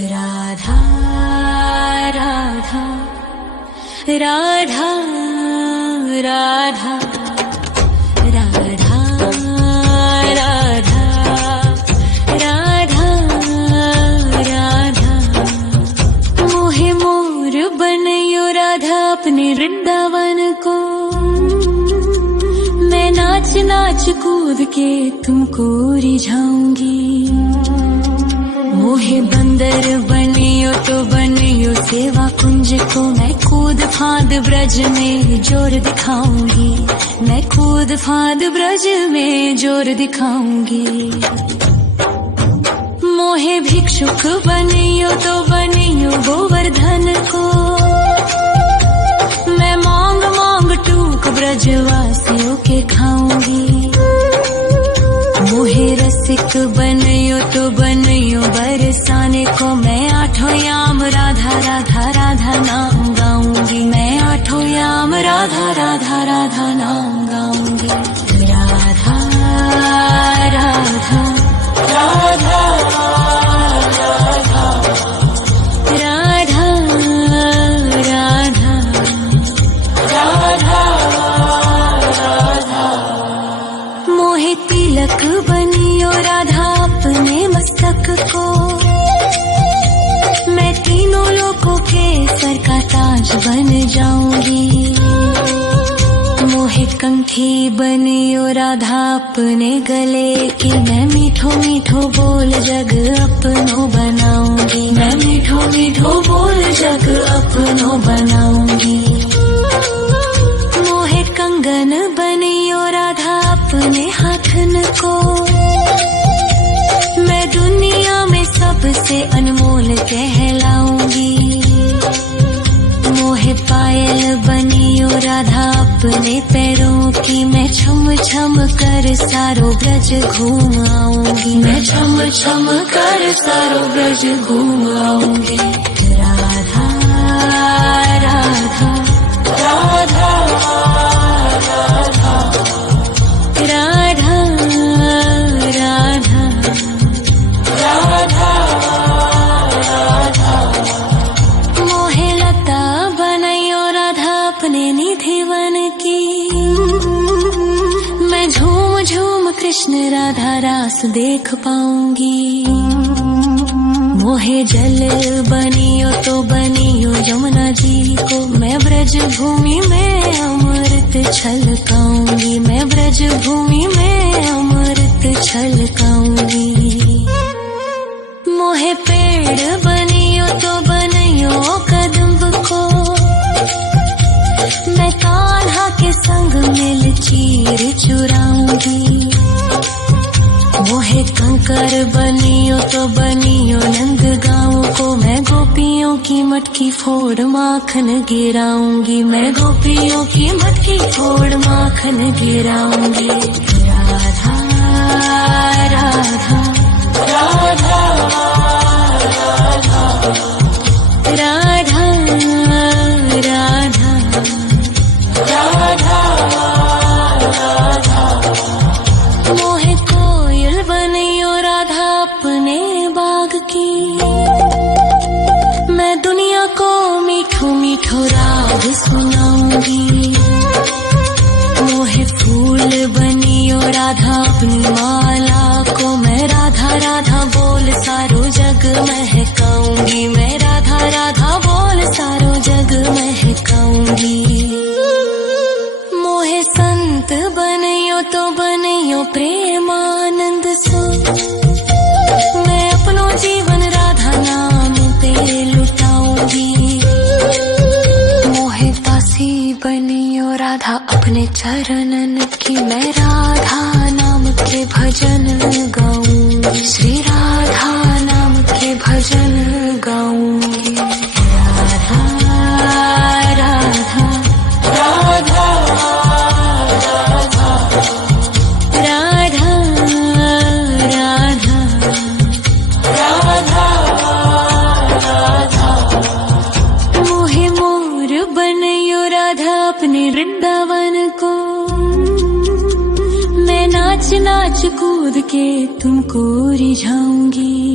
राधा राधा राधा राधा राधा राधा राधा राधा मोहे मोर बनयो राधा अपने वृंदावन को। मैं नाच नाच कूद के तुमको रिझाऊंगी। मोहे बंदर बनियो तो बनियो सेवा कुंज को। मैं कूद फांद ब्रज में जोर दिखाऊंगी। मैं कूद फांद ब्रज में जोर दिखाऊंगी। मोहे भिक्षुक बनियो तो बनियो गोवर्धन को। मैं मांग मांग टूक ब्रजवासियों के खाऊंगी। मोहे रसिक बनियो तो बनियो बरसाने को। मैं आठों याम राधा राधा राधा नाम गाऊंगी। मैं आठों याम राधा राधा राधा नाम गाऊंगी। राधा राधा राधा राधा राधा राधा राधा। मोहे तिलक बनियो राधा अपने मस्तक को। मैं तीनों लोगों के सर का ताज बन जाऊंगी। मोहे कंठी बनियो राधा अपने गले की। मैं मीठो मीठो बोल जग अपनो बनाऊंगी। मैं मीठो मीठो बोल जग अपनो बनाऊंगी। मोहे कंगन बनियो राधा अपने हाथन को। मैं दुनिया में सबसे अनमोल कहलाऊंगी। मोहे पायल बनियो राधा अपने पैरों की। मैं छम छम कर सारो ब्रज घूम आऊंगी। मैं छम छम कर सारो ब्रज घूम आऊंगी। राधा राधा राधा राधा राधा राधा राधा। मोहे लता बनयो राधा अपने निधि वन की। मैं झूम झूम कृष्ण राधा रास देख पाऊंगी। मोहे जल बनियो तो बनियो यमुना जी को। मैं ब्रज भूमि में अमृत छलकाऊंगी। मैं ब्रज भूमि में अमृत छलकाऊंगी। मोहे पेड़ बनियो तो बनियो कदम्ब को। मैं कान्हा के संग मिल चीर चुराऊंगी। मोहे कंकर बनियो तो बनियो नंद गाँव को। मैं गोपियों की मटकी फोड़ माखन गिराऊंगी। मैं गोपियों की मटकी फोड़ माखन गिराऊंगी। राधा राधा राधा राधा राधा राधा राधा। मोहे कोयल बनियो राधा अपने बाग की। मैं दुनिया को मीठो मीठो राग सुनाऊंगी। मोहे फूल बनियो राधा अपनी माला को। मैं राधा राधा बोल सारो जग महकाऊंगी। मैं राधा राधा बोल सारो जग महकाऊंगी। मोहे संत बनियो तो बनियो प्रेमानंद सो। मैं अपनो जीवन राधा नाम पे लुटाऊंगी। मोहे दासी बनियो राधा अपने चरणन की। मैं राधा नाम के भजन गाऊंगी। श्री राधा नाम के भजन गाऊंगी। राधा राधा राधा राधा राधा राधा राधा। मोहे मोर बनयो राधा अपने वृंदावन को। मैं नाच नाच कूद के तुमको रिझाऊंगी।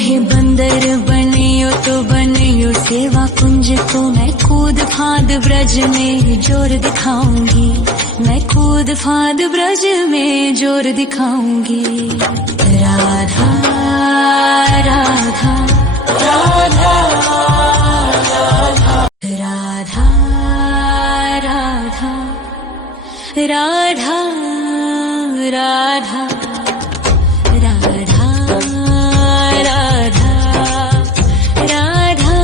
मोहे बंदर बनियो तो बनियो सेवा कुंज को मैं कूद फाद ब्रज में जोर दिखाऊंगी, मैं कूद फाद ब्रज में जोर दिखाऊंगी। राधा राधा राधा राधा राधा राधा राधा राधा राधा राधा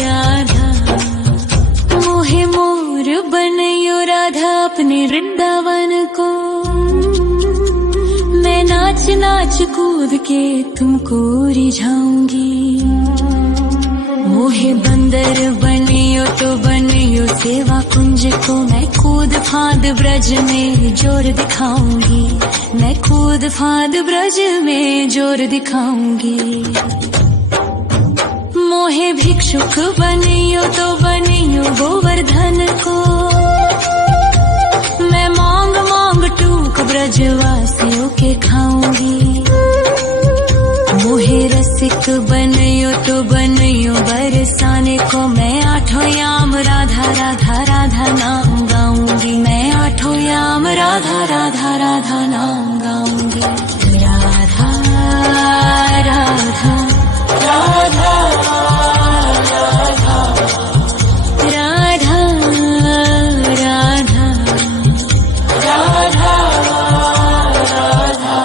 राधा मोहे मोर बनयो राधा अपने वृंदावन को, मैं नाच नाच कूद के तुमको रिझाऊंगी। मोहे बंदर बनियो तो बनियो सेवा कुंज को मैं कूद फाद ब्रज में जोर दिखाऊंगी, मैं कूद फाद ब्रज में जोर दिखाऊंगी। मोहे भिक्षुक बनियो तो बनियो गोवर्धन को, मैं मांग मांग टूक ब्रजवासियों के खाऊंगी। मोहे रसिक बनियो तो बनियो बरसाने को, मैं आठों याम राधा राधा राधा नाम गाऊंगी, मैं आठों याम राधा राधा राधा नाम गाऊंगी। राधा राधा राधा राधा राधा राधा राधा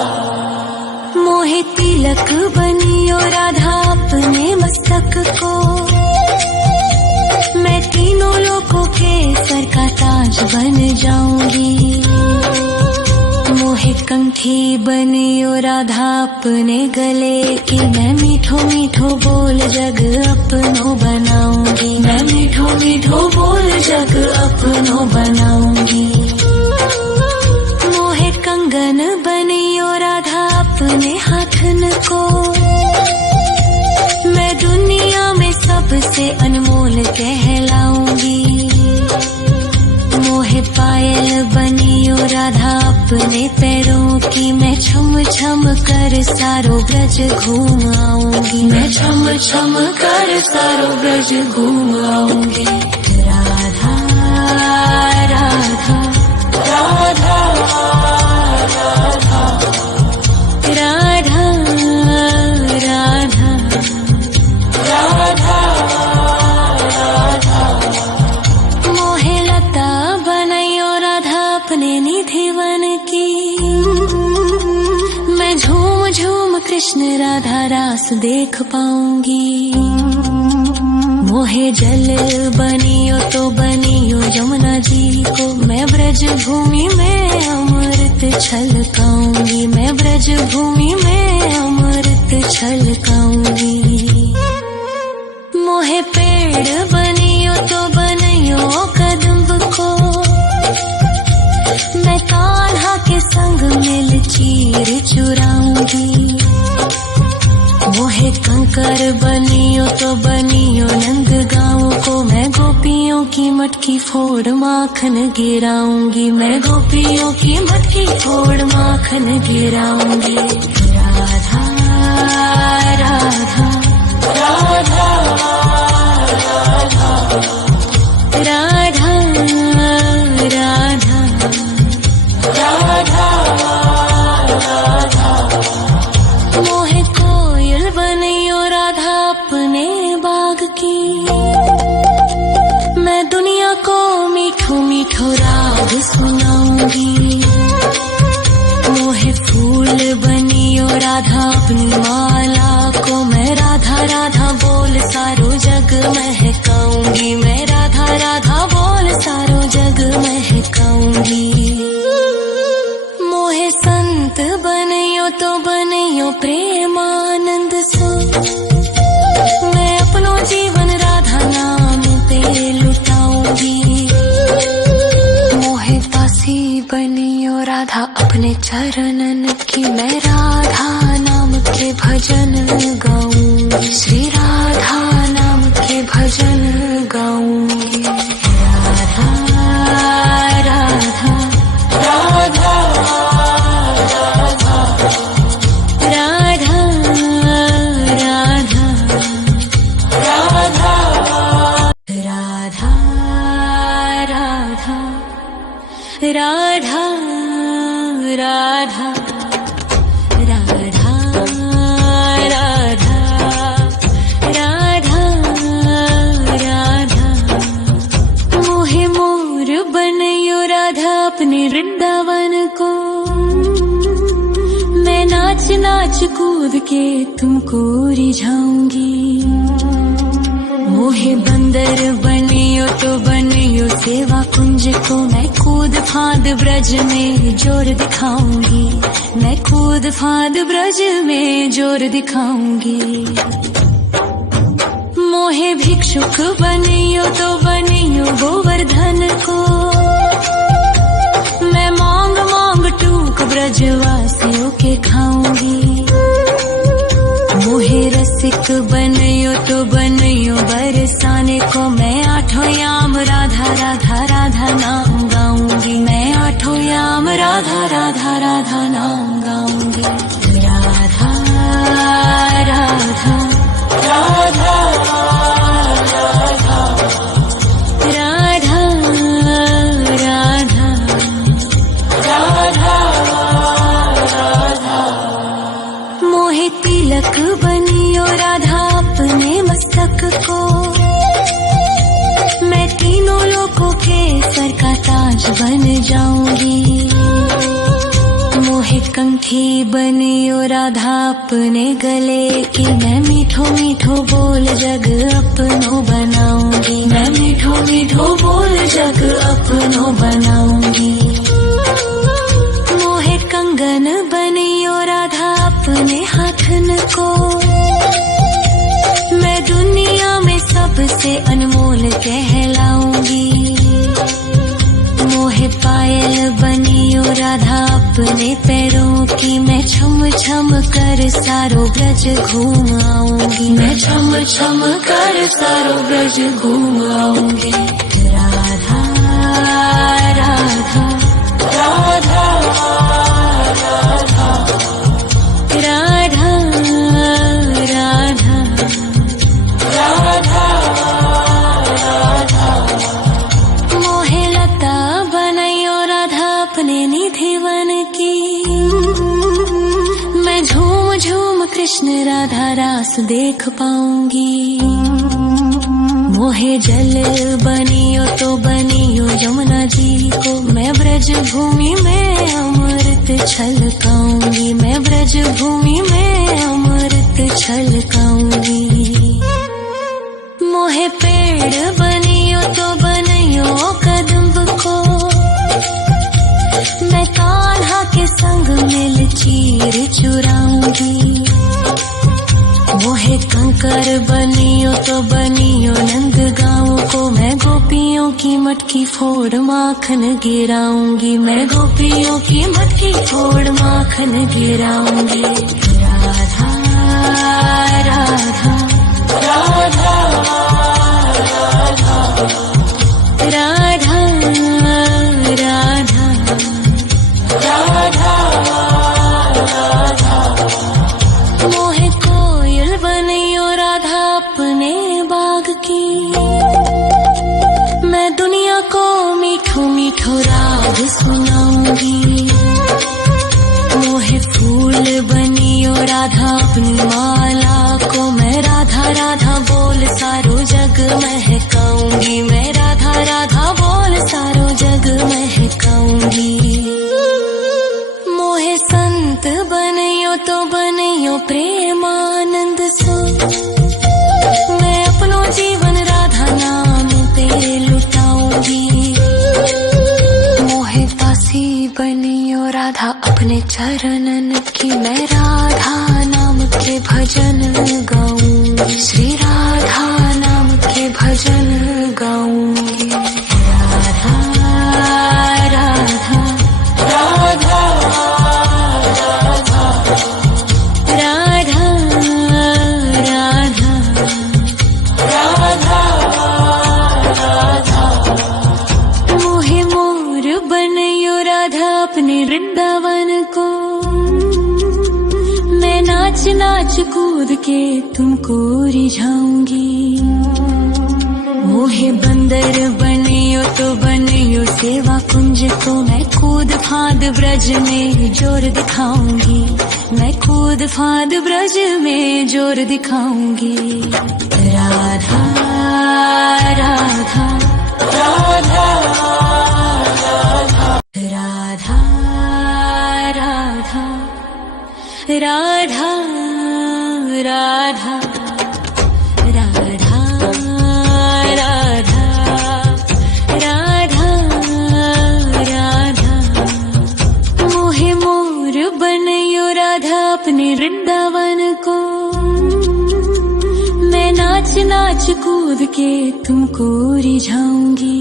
मोहे तिलक बनियो राधा अपने मस्तक को, मैं तीनों लोगों के सर का ताज बन जाऊंगी। मोहे कंठी बनियो राधा अपने गले की, मैं मीठो मीठो बोल जग अपनो बनाऊंगी, मैं मीठो मीठो बोल जग अपनो बनाऊंगी। मोहे कंगन बनियो राधा अपने हाथन को, मैं दुनिया में सबसे अनमोल कहलाऊंगी। मोहे पायल बनियो राधा अपने पैरों की, मैं छम छम कर सारो ब्रज घूम आऊंगी, मैं छम छम कर सारो ब्रज घूम आऊंगी। राधा राधा राधा राधा राधा राधा राधा मोहे लता बनयो राधा अपने निधिवन की, मैं झूम झूम कृष्ण राधा रास देख पाऊंगी। मोहे जल बनियो तो बनियो यमुना जी को, मैं ब्रज भूमि में अमृत छलकाऊंगी, मैं ब्रज भूमि में अमृत छलकाऊंगी। मोहे पेड़ बनियो तो बनियो कदम्ब को, मैं कान्हा के संग मिल चीर चुराऊंगी। मोहे कंकर बनियो तो बनियो नंद गाँव को, मैं गोपियों की मटकी फोड़ माखन गिराऊंगी, मैं गोपियों की मटकी फोड़ माखन गिराऊंगी। राधा राधा राधा राधा राधा राधा राधा मोहे कोयल बनियो राधा अपने बाग की, मैं दुनिया को मीठो मीठो राग सुनाऊंगी। मोहे फूल बनियो राधा अपनी माला को, मैं राधा राधा बोल सारो जग महकाऊंगी, मैं राधा राधा बोल सारो जग महकाऊंगी। मोहे संत बनियो तो बनियो प्रेमानंद सो, मैं अपनो जीवन राधा नाम पे लुटाऊंगी। मोहे दासी बनियो राधा अपने चरणन की, मैं राधा नाम के भजन गाऊंगी, श्री राधा नाम के भजन गाऊंगी। राधा राधा राधा राधा राधा नाच कूद के तुमको रिझाऊंगी। मोहे बंदर बनियो तो बनियो सेवा कुंज को, मैं कूद फांद ब्रज में जोर दिखाऊंगी। मैं कूद फांद ब्रज में जोर दिखाऊंगी। मोहे भिक्षुक बनियो तो बनियो गोवर्धन को, मैं मांग मांग टूक ब्रजवासियों के खाऊंगी। मोहे रसिक बनियो तो बनियो बरसाने को, मैं आठों याम राधा राधा राधा नाम गाऊंगी। मैं आठों याम राधा राधा राधा नाम गाऊंगी। राधा राधा राधा तिलक बनियो राधा अपने मस्तक को, मैं तीनों लोगों के सर का ताज बन जाऊंगी। मोहे कंठी बनियो राधा अपने गले की, मैं मीठो मीठो बोल जग अपनो बनाऊंगी। मैं मीठो मीठो बोल जग अपनो बनाऊंगी। मोहे कंगन बनियो राधा अपने हाथन को, मैं दुनिया में सबसे अनमोल कहलाऊंगी। मोहे पायल बनियो राधा अपने पैरों की, मैं छम छम कर सारो ब्रज घूम आऊंगी। मैं छम छम कर सारो ब्रज घूम आऊंगी। राधा राधा राधा राधा राधा राधा राधा। मोहे लता बनायो राधा अपने निधि वन की, मैं झूम झूम कृष्ण राधा रास देख पाऊंगी। मोहे जल बनियो तो बनियो यमुना जी को, मैं ब्रज भूमि में अमृत छलकाऊंगी। मैं ब्रज भूमि में अमृत छलकाऊंगी। मोहे पेड़ बनियो तो बनियो कदम्ब को, मैं कान्हा के संग मिल चीर चुराऊंगी। मोहे कंकर बनियो तो बनियो नंद गाँव को, मैं गोपियों की मटकी फोड़ माखन गिराऊंगी। मैं गोपियों की मटकी फोड़ माखन गिराऊंगी। राधा राधा राधा राधा राधा राधा राधा। मोहे कोयल बनियो राधा अपने बाग की, मैं दुनिया को मीठो मीठो राग सुनाऊंगी। मोहे फूल बनियो राधा अपनी माला को, मैं राधा राधा बोल सारो जग महकाऊंगी। मैं राधा राधा बोल सारो जग महकाऊंगी। मोहे संत बनियो तो बनियो प्रेमानंद सो, मैं अपनो जीवन राधा नाम पे लुटाऊंगी। मोहे दासी बनियो राधा अपने चरणन की, मैं राधा नाम के भजन गाऊंगी। श्री राधा नाम के भजन गाऊंगी। राधा राधा राधा राधा राधा राधा राधा राधा। मोहे मोर बनियो राधा अपने वृंदावन को, मैं नाच नाच कूद के तुमको रिझाऊंगी। मोहे बंदर बनियो तो बनियो सेवा कुंज को, मैं कूद फांद ब्रज में जोर दिखाऊंगी। मैं कूद फांद ब्रज में जोर दिखाऊंगी। राधा राधा राधा राधा राधा राधा राधा राधा राधा राधा राधा मोहे मोर बनयो राधा अपने वृंदावन को मैं नाच नाच कूद के तुमको रिझाऊंगी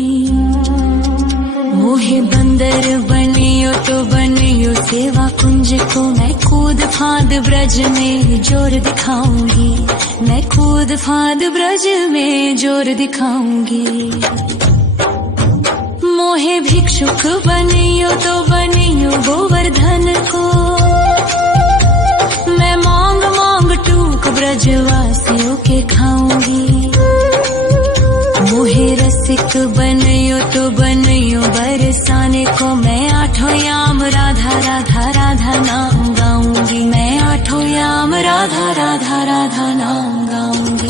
मोहे बंदर बनियो तो बनियो सेवा कुंज को मैं कूद फांद ब्रज में जोर दिखाऊंगी मैं कूद फांद ब्रज में जोर दिखाऊंगी मोहे भिक्षुक बनियो तो बनियो गोवर्धन को मैं मांग मांग टूक ब्रजवासियों के खाऊंगी मोहे रसिक बनयो तो बनयो बरसाने को मैं आठों याम राधा राधा राधा नाम गाऊंगी मैं आठों याम राधा राधा राधा नाम गाऊंगी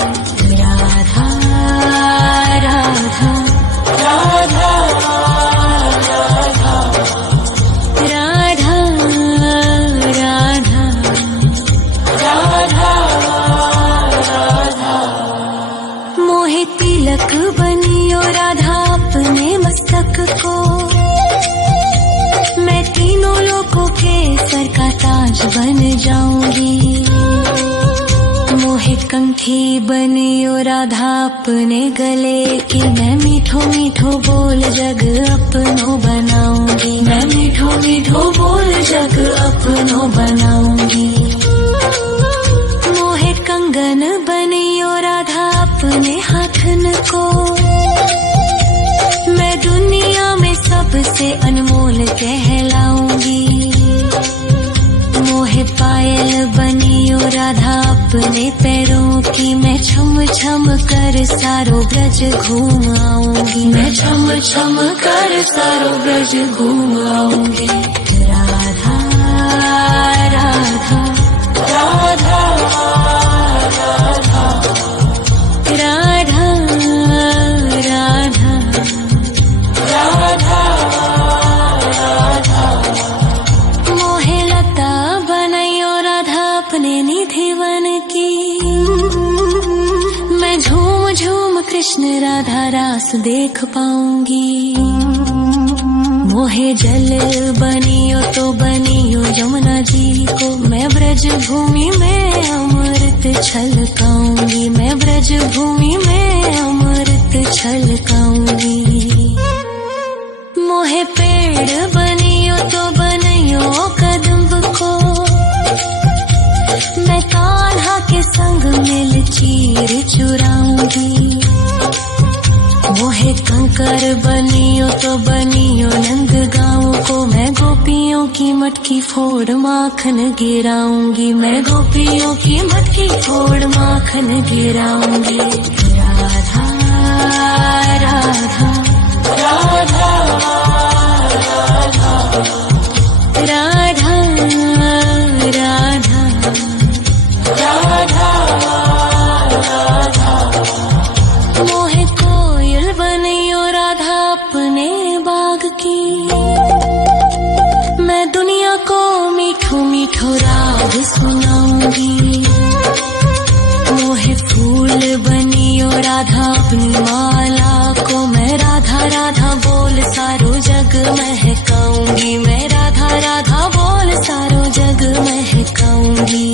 राधा राधा राधा राधा राधा राधा राधा राधा मोहे तिलक बनियो राधा अपने मस्तक को मैं तीनों लोगों के सर का ताज बन जाऊंगी मोहे कंठी बनियो राधा अपने गले की मैं मीठो मीठो बोल जग अपनो बनाऊंगी मैं मीठो मीठो बोल जग अपनो बनाऊंगी मोहे कंगन बनियो राधा अपने हाथन को मैं दुनिया में सबसे अनमोल कहलाऊंगी मोहे पायल बनियो राधा अपने पैरों की मैं छम छम कर सारो ब्रज घूम आऊंगी मैं छम छम कर सारो ब्रज घूम आऊंगी राधा राधा राधा राधा राधा राधा राधा राधा मोहे लता बनयो राधा अपने निधि वन की मैं झूम झूम कृष्ण राधा रास देख पाऊंगी मोहे जल बनियो तो बनियो यमुना जी को मैं ब्रज भूमि में अमृत छलकाऊंगी मैं ब्रज भूमि में अमृत छलकाऊंगी मोहे पेड़ बनियो तो बनियो कदम्ब को मैं कान्हा के संग मिल चीर चुराऊंगी मोहे कंकर बनियो तो बनियो नंद गाँव को मैं गोपियों की मटकी फोड़ माखन गिराऊंगी मैं गोपियों की मटकी फोड़ माखन गिराऊंगी राधा राधा राधा राधा राधा राधा राधा मोहे कोयल बनियो राधा अपने बाग की मैं दुनिया को मीठो मीठो राग सुनाऊंगी मोहे फूल बनियो राधा अपनी माला को मैं राधा राधा बोल सारो जग महकाऊंगी मैं राधा राधा बोल सारो जग महकाऊंगी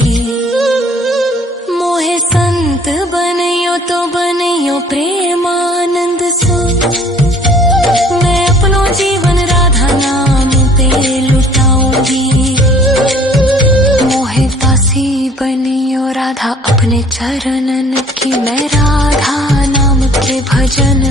मोहे संत बनियो तो बनियो प्रेमानंद सो मैं अपनो जीवन राधा नाम पे लुटाऊंगी मोहे दासी बनियो राधा अपने चरणन की मैं राधा नाम के भजन